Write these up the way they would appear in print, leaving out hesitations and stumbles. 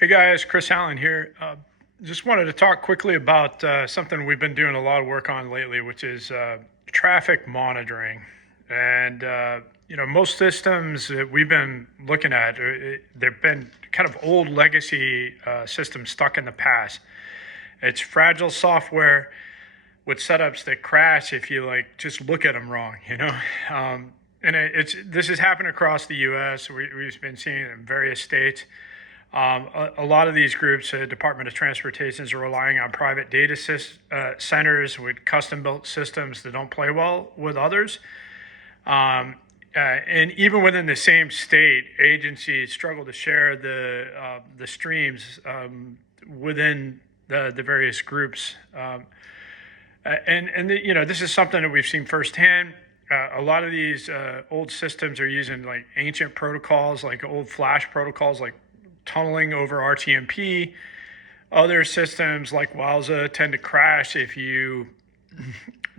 Hey guys, Chris Allen here. Just wanted to talk quickly about something we've been doing a lot of work on lately, which is traffic monitoring. And most systems that we've been looking at, they've been kind of old legacy systems stuck in the past. It's fragile software with setups that crash if you just look at them wrong, and this has happened across the U.S. We've been seeing it in various states. A lot of these groups, Department of Transportation, are relying on private data centers with custom-built systems that don't play well with others. And even within the same state, agencies struggle to share the streams within the various groups. This is something that we've seen firsthand. A lot of these old systems are using ancient protocols, like old flash protocols, like tunneling over RTMPT. Other systems like Wowza tend to crash if you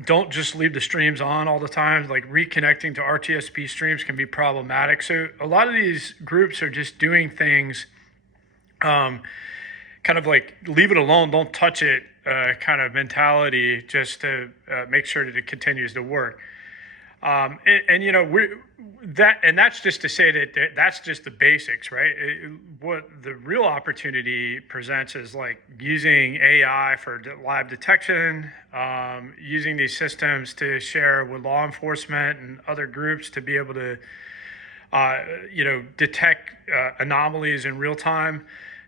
don't just leave the streams on all the time. Like reconnecting to RTSP streams can be problematic. So a lot of these groups are just doing things kind of like leave it alone, don't touch it kind of mentality, just to make sure that it continues to work. That's just to say that that's just the basics, right? What the real opportunity presents is like using AI for live detection, using these systems to share with law enforcement and other groups to be able to, detect anomalies in real time.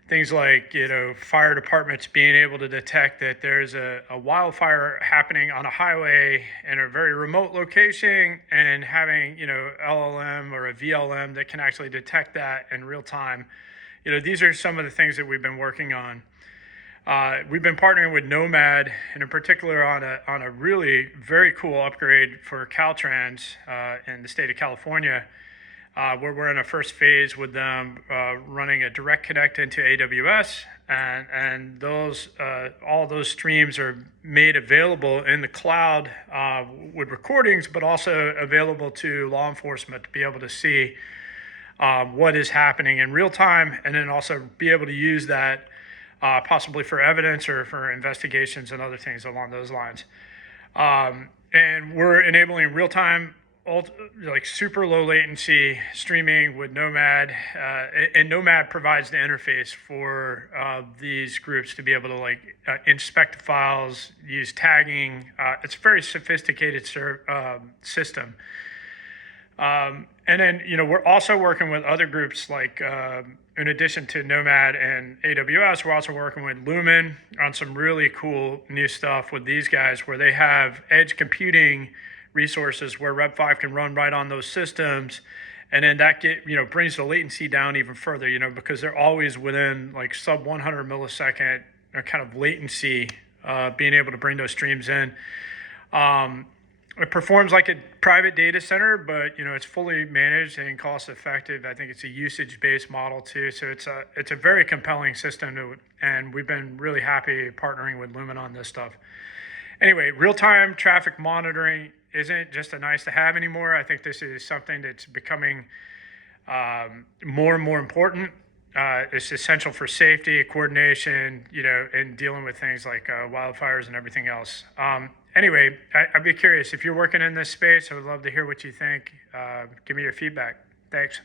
Things like, fire departments being able to detect that there's a wildfire happening on a highway in a very remote location, and having, LLM or a VLM that can actually detect that in real time. These are some of the things that we've been working on. We've been partnering with Nomad, and in particular on a really very cool upgrade for Caltrans in the state of California, where we're in a first phase with them, running a direct connect into AWS, and those all those streams are made available in the cloud with recordings, but also available to law enforcement to be able to see what is happening in real time, and then also be able to use that possibly for evidence or for investigations and other things along those lines. And we're enabling real-time, super low latency streaming with Nomad, and Nomad provides the interface for these groups to be able to inspect the files, use tagging. It's a very sophisticated system. And then, we're also working with other groups in addition to Nomad and AWS, we're also working with Lumen on some really cool new stuff with these guys, where they have edge computing resources where Rev 5 can run right on those systems, and then that brings the latency down even further, because they're always within sub 100 millisecond kind of latency, being able to bring those streams in. It performs like a private data center, but it's fully managed and cost effective. I think it's a usage-based model too, so it's a very compelling system, and we've been really happy partnering with Lumen on this stuff. Anyway, real-time traffic monitoring isn't just a nice to have anymore. I think this is something that's becoming more and more important. It's essential for safety, coordination, and dealing with things like wildfires and everything else. Anyway, I'd be curious if you're working in this space. I would love to hear what you think. Give me your feedback. Thanks.